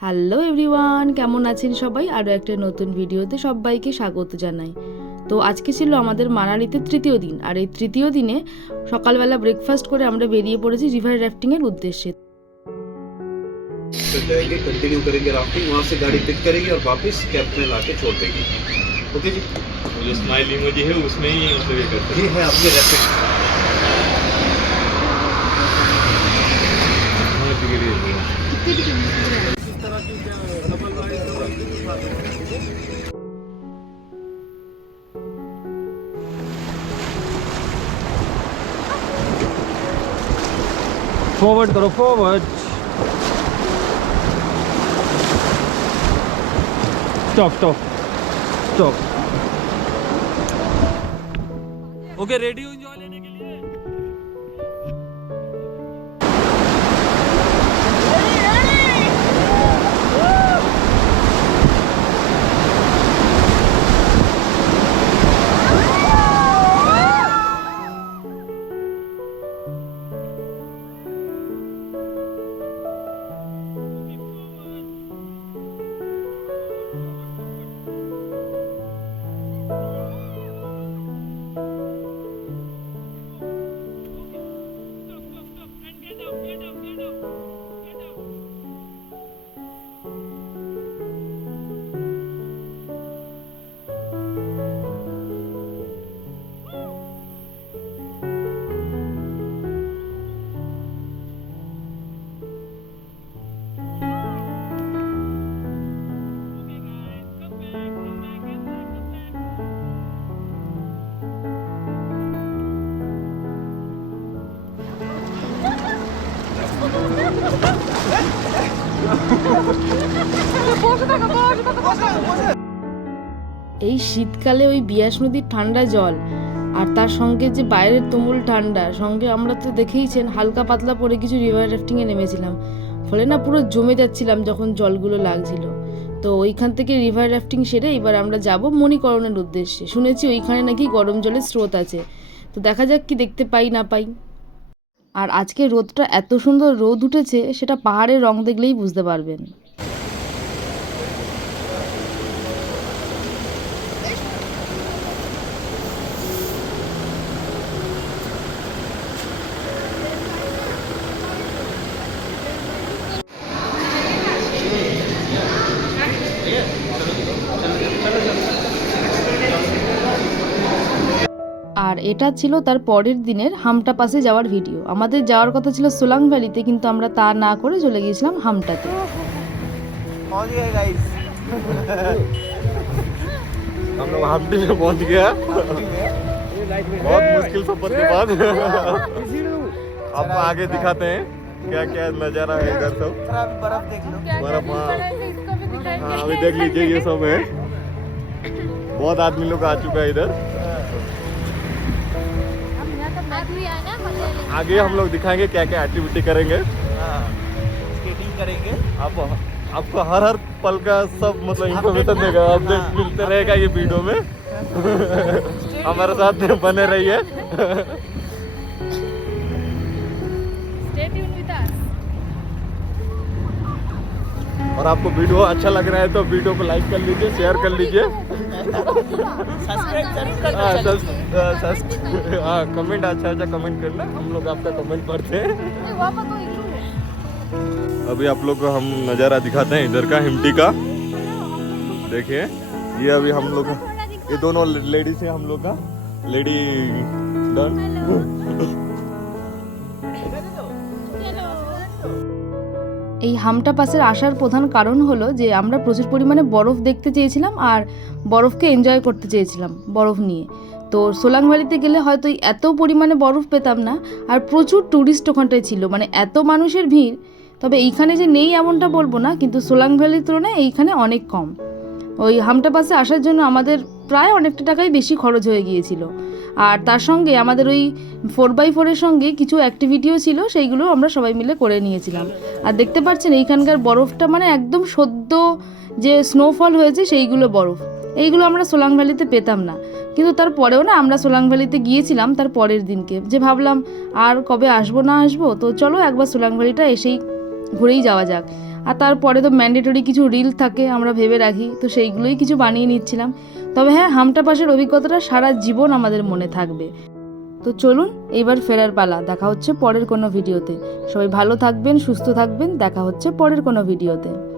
Hello everyone কেমন আছেন সবাই আরও একটা নতুন ভিডিওতে সবাইকে স্বাগত জানাই তো আজকে ছিল আমাদের মানালিতে তৃতীয় দিন আর এই তৃতীয় দিনে সকালবেলা ব্রেকফাস্ট করে আমরা বেরিয়ে পড়েছি রিভার র্যাফটিংয়ের उद्देश्य फिर जाएंगे कंटिन्यू करेंगे राफ्टिंग वहाँ से गाड़ी पिक करेगी और वापस कैंप में ला के छोड़ देगी ओके जी वो जो स्माइल इमोजी है उसमें ही मतलब ये करते ये है अपने rapid Forward, go forward. Stop, stop, stop. Okay, ready? এই শীতকালে ওই বিয়াস নদীর ঠান্ডা জল আর তার সঙ্গে যে বাইরের তুমুল ঠান্ডা, সঙ্গে আমরা তো দেখেইছেন হালকা পাতলা পরে কিছু রিভার রাফটিংয়ে নেমেছিলাম। ফলে না পুরো জমে যাচ্ছিলাম যখন জলগুলো লাগছিল। তো ওইখান থেকে রিভার রাফটিং সেরে এবার আমরা যাব মণিকরণের উদ্দেশ্যে। শুনেছি ওইখানে নাকি গরম জলের স্রোত আছে। তো দেখা যাক কি দেখতে পাই না পাই। আর আজকে রোদটা এত সুন্দর রোদ উঠেছে সেটা পাহাড়ের রং দেখলেই বুঝতে পারবেন। আর এটা ছিল তার পরের দিনের হামটা পাসে যাওয়ার ভিডিও আমাদের যাওয়ার কথা ছিল সোলাং ভ্যালিতে কিন্তু আমরা তা না করে চলে গিয়েছিলাম হামটাতে हम लोग हम्पी में पहुंच गया बहुत मुश्किल सफर के बाद आपको आगे दिखाते हैं क्या क्या नजारा है इधर सब बर्फ देख लो बर्फ हाँ हाँ अभी देख लीजिए ये सब है बहुत आदमी लोग आ चुका है इधर आगे हम लोग दिखाएँगे क्या क्या एक्टिविटी करेंगे। स्केटिंग करेंगे। आप आपको हर हर पल का सब मतलब इन्फॉर्मेशन देगा आप देख मिलते रहेगा ये वीडियो में। हमारे साथ बने रहिए। और आपको वीडियो अच्छा लग रहा है तो वीडियो को लाइक कर लीजिए शेयर कर लीजिए। हाँ, सब्स- हाँ, हाँ कमेंट अच्छा अच्छा कमेंट करना हम लोग आपका कमेंट पढ़ते हैं। अभी आप लोग को हम नज़ारा दिखाते हैं इधर का हिमटी का। देखिए ये अभी हम लोग ये दोनों लेडीज़ है हम लोग का। Lady done. এই হামটা পাসের আসার প্রধান কারণ হলো যে আমরা প্রচুর পরিমাণে বরফ দেখতে চেয়েছিলাম আর বরফকে এনজয় করতে চেয়েছিলাম, বরফ নিয়ে। তো সোলাং ভ্যালিতে গেলে হয়তো এত পরিমাণে বরফ পেতাম না আর প্রচুর ট্যুরিস্ট ওখানটায় ছিল মানে এত মানুষের ভিড়। তবে এইখানে যে নেই এমনটা বলব না, কিন্তু সোলাং ভ্যালির তুলনায় এইখানে অনেক কম। ওই হামটা পাসে আসার জন্য আমাদের প্রায় অনেকটা টাকাই বেশি খরচ হয়ে গিয়েছিল। আর তার সঙ্গে আমাদের ওই ফোর বাই ফোরের সঙ্গে কিছু অ্যাক্টিভিটিও ছিল, সেইগুলো আমরা সবাই মিলে করে নিয়েছিলাম। আর দেখতে পাচ্ছেন এইখানকার বরফটা মানে একদম সদ্য যে স্নোফল হয়েছে, সেইগুলো বরফ। এইগুলো আমরা সোলাং ভ্যালিতে পেতাম না। কিন্তু তারপরেও না আমরা সোলাং ভ্যালিতে গিয়েছিলাম তার পরের দিনকে। যে ভাবলাম, আর কবে আসব, না আসব? তো চলো একবার সোলাং ভ্যালিটা এসেই ঘুরেই যাওয়া যাক। আর তারপরে তো ম্যান্ডেটরি কিছু রিল থাকে, আমরা ভেবে রাখি। তো সেইগুলোই কিছু বানিয়ে নিচ্ছিলাম। তবে হ্যাঁ হামটা পাশের অভিজ্ঞতাটা সারা জীবন আমাদের মনে থাকবে। তো চলুন, এবার ফেরার পালা। দেখা হচ্ছে পরের কোনো ভিডিওতে। সবাই ভালো থাকবেন, সুস্থ থাকবেন। দেখা হচ্ছে পরের কোনো ভিডিওতে।